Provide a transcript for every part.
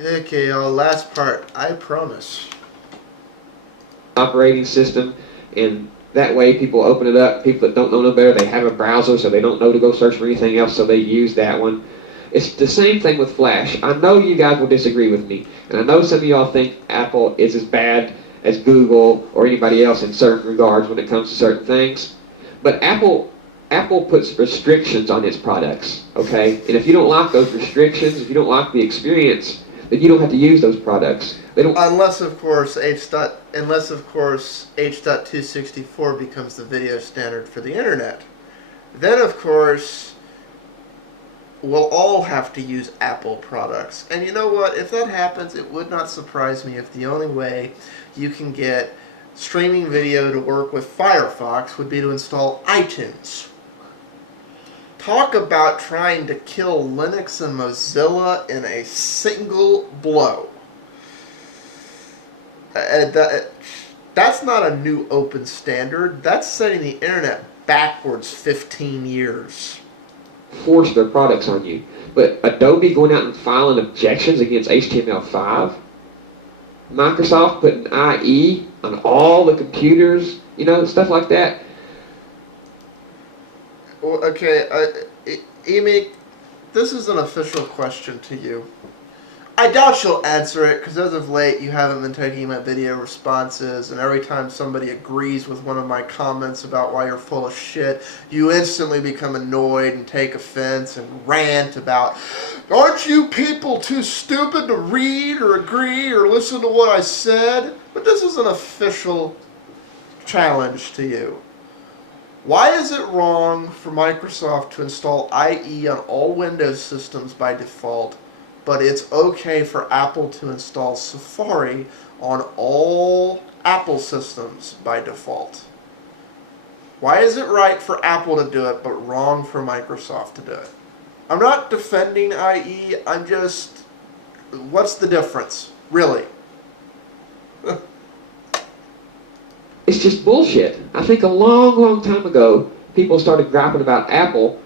Okay, y'all, last part, I promise. Operating system, and that way people open it up. People that don't know no better, they have a browser, so they don't know to go search for anything else, so they use that one. It's the same thing with Flash. I know you guys will disagree with me, and I know some of y'all think Apple is as bad as Google or anybody else in certain regards when it comes to certain things, but Apple puts restrictions on its products, okay? And if you don't like those restrictions, if you don't like the experience, then you don't have to use those products. They don't. Unless of course H.264 becomes the video standard for the internet. Then of course we'll all have to use Apple products. And you know what? If that happens, it would not surprise me if the only way you can get streaming video to work with Firefox would be to install iTunes. Talk about trying to kill Linux and Mozilla in a single blow. That's not a new open standard. That's setting the internet backwards 15 years. Force their products on you. But Adobe going out and filing objections against HTML5, Microsoft putting IE on all the computers, you know, stuff like that. Well, okay, Emeek, this is an official question to you. I doubt you'll answer it, because as of late you haven't been taking my video responses, and every time somebody agrees with one of my comments about why you're full of shit, you instantly become annoyed and take offense and rant about, aren't you people too stupid to read or agree or listen to what I said? But this is an official challenge to you. Why is it wrong for Microsoft to install IE on all Windows systems by default, but it's okay for Apple to install Safari on all Apple systems by default? Why is it right for Apple to do it, but wrong for Microsoft to do it? I'm not defending IE, I'm just... what's the difference? Really? It's just bullshit. I think a long, long time ago, people started griping about Apple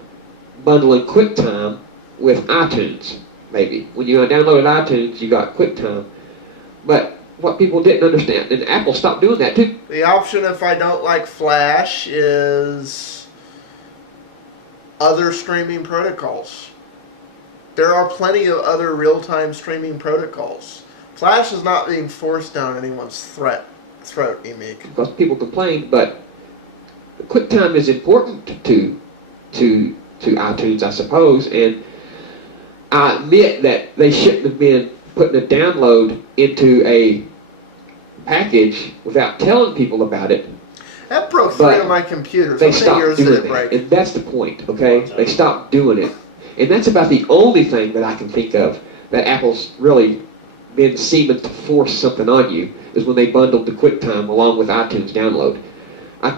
bundling QuickTime with iTunes, maybe. When you downloaded iTunes, you got QuickTime. But what people didn't understand, and Apple stopped doing that too. The option, if I don't like Flash, is other streaming protocols. There are plenty of other real-time streaming protocols. Flash is not being forced down anyone's throat, Emeek. Because people complain, but QuickTime is important to iTunes, I suppose, and I admit that they shouldn't have been putting a download into a package without telling people about it. That broke 3 of my computers. They stopped doing it, and that's the point, okay? They stopped doing it. And that's about the only thing that I can think of that Apple's really been seeming to force something on you, is when they bundled the QuickTime along with iTunes download. I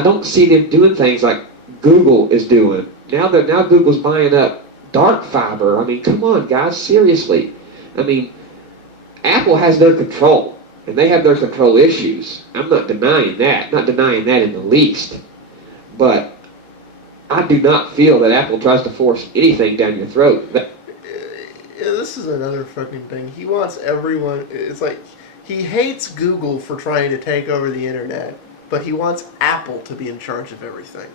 don't see them doing things like Google is doing. Now Google's buying up dark fiber. I mean, come on, guys, seriously. I mean, Apple has their control, and they have their control issues. I'm not denying that in the least. But I do not feel that Apple tries to force anything down your throat. This is another fucking thing. He wants everyone... It's like, he hates Google for trying to take over the internet, but he wants Apple to be in charge of everything.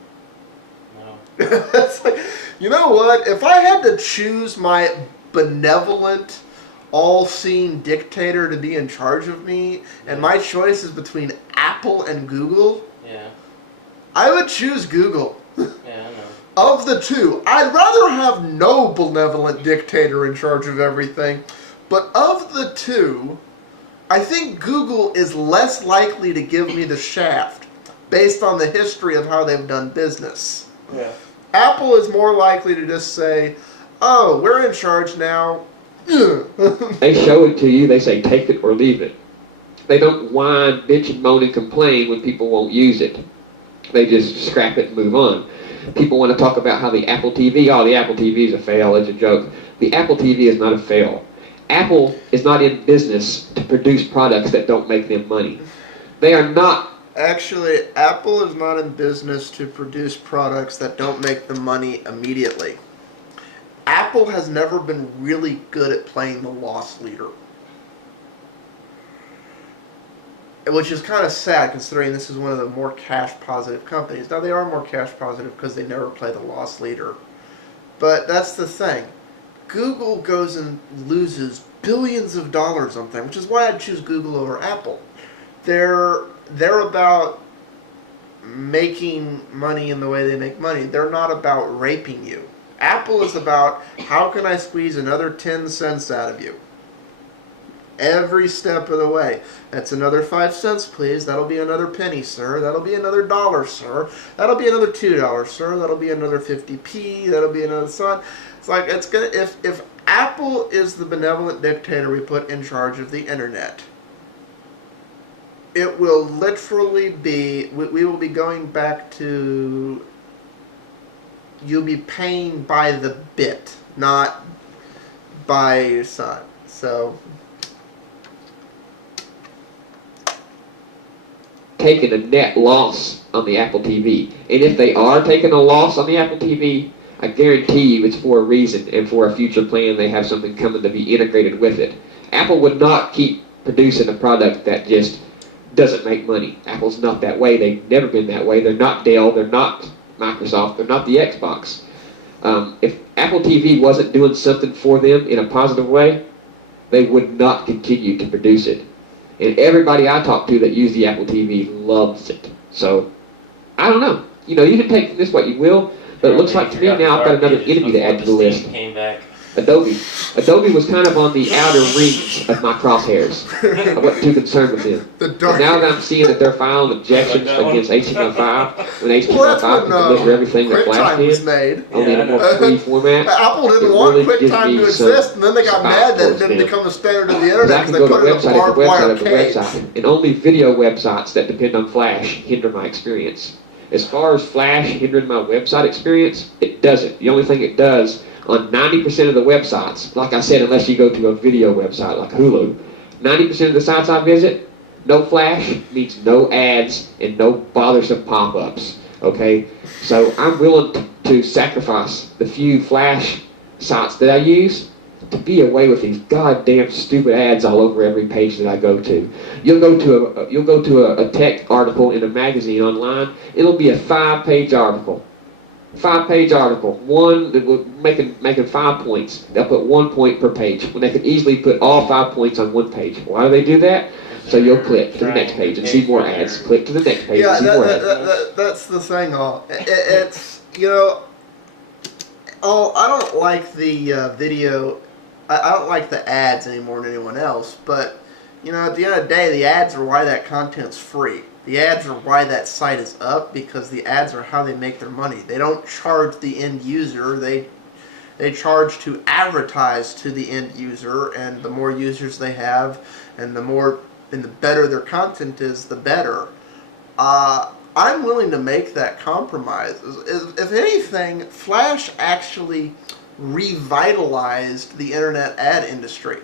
Wow. It's like, you know what? If I had to choose my benevolent, all-seeing dictator to be in charge of me, and my choice is between Apple and Google, Yeah. I would choose Google. Yeah, I know. Of the two, I'd rather have no benevolent dictator in charge of everything, but of the two, I think Google is less likely to give me the shaft based on the history of how they've done business. Yeah. Apple is more likely to just say, oh, we're in charge now. They show it to you, they say take it or leave it. They don't whine, bitch, and moan and complain when people won't use it. They just scrap it and move on. People want to talk about how the Apple TV, the Apple TV is a fail, it's a joke. The Apple TV is not a fail. Apple is not in business to produce products that don't make them money. They are not. Actually, Apple is not in business to produce products that don't make them money immediately. Apple has never been really good at playing the loss leader. Which is kind of sad considering this is one of the more cash positive companies. Now they are more cash positive because they never play the loss leader. But that's the thing. Google goes and loses billions of dollars on things, which is why I'd choose Google over Apple. They're about making money in the way they make money. They're not about raping you. Apple is about how can I squeeze another 10 cents out of you. Every step of the way. That's another 5 cents, please. That'll be another penny, sir. That'll be another dollar, sir. That'll be another $2, sir. That'll be another 50p. That'll be another son. It's like it's gonna. If Apple is the benevolent dictator we put in charge of the internet, it will literally be. We will be going back to. You'll be paying by the bit, not by your son. So. Taking a net loss on the Apple TV. And if they are taking a loss on the Apple TV, I guarantee you it's for a reason and for a future plan. They have something coming to be integrated with it. Apple would not keep producing a product that just doesn't make money. Apple's not that way. They've never been that way. They're not Dell. They're not Microsoft. They're not the Xbox. If Apple TV wasn't doing something for them in a positive way, they would not continue to produce it. And everybody I talk to that use the Apple TV loves it. So, I don't know. You know, you can take this what you will, but it looks like to me now I've got another enemy to add to the list. Adobe. Adobe was kind of on the outer rings of my crosshairs. I wasn't too concerned with them. But now that I'm seeing that they're filing objections against HTML5, when HTML5 can deliver everything that Flash did, only in a more free format. Apple didn't want QuickTime to exist, and then they got mad that it didn't become the standard of the internet because they put it in a barbed wire cage. And only video websites that depend on Flash hinder my experience. As far as Flash hindering my website experience, it doesn't. The only thing it does on 90% of the websites, like I said, unless you go to a video website like Hulu, 90% of the sites I visit, no Flash means no ads and no bothersome pop-ups, okay? So I'm willing to sacrifice the few Flash sites that I use to be away with these goddamn stupid ads all over every page that I go to. You'll go to a tech article in a magazine online, it'll be a 5-page article. 5-page article, one that will making 5 points. They'll put 1 point per page when they could easily put all 5 points on one page. Why do they do that? So you'll click to the next page and see more ads. Click to the next page and see more ads. That's the thing. It's you know. I don't like the video. I don't like the ads any more than anyone else. But you know, at the end of the day, the ads are why that content's free. The ads are why that site is up, because the ads are how they make their money. They don't charge the end user. They charge to advertise to the end user, and the more users they have, and the better their content is, the better. I'm willing to make that compromise. If anything, Flash actually revitalized the internet ad industry,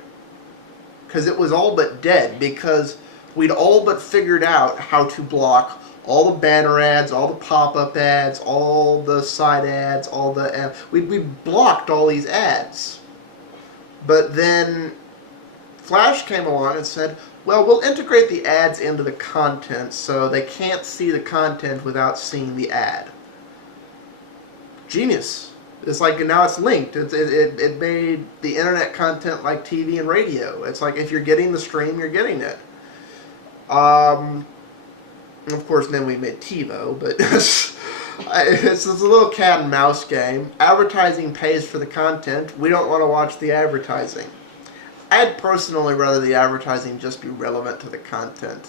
because it was all but dead, because we'd all but figured out how to block all the banner ads, all the pop-up ads, all the side ads, all the we blocked all these ads. But then Flash came along and said, well, we'll integrate the ads into the content so they can't see the content without seeing the ad. Genius. It's like now it's linked. It made the internet content like TV and radio. It's like if you're getting the stream, you're getting it. Of course, then we made TiVo, but it's a little cat and mouse game. Advertising pays for the content. We don't want to watch the advertising. I'd personally rather the advertising just be relevant to the content.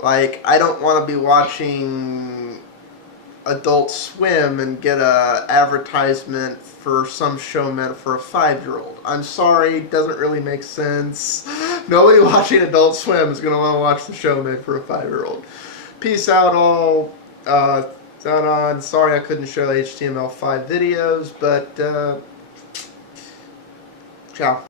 Like, I don't want to be watching Adult Swim and get a advertisement for some show meant for a 5-year-old. I'm sorry, it doesn't really make sense. Nobody watching Adult Swim is going to want to watch the show made for a 5-year-old. Peace out all. Sorry I couldn't show HTML5 videos, but ciao.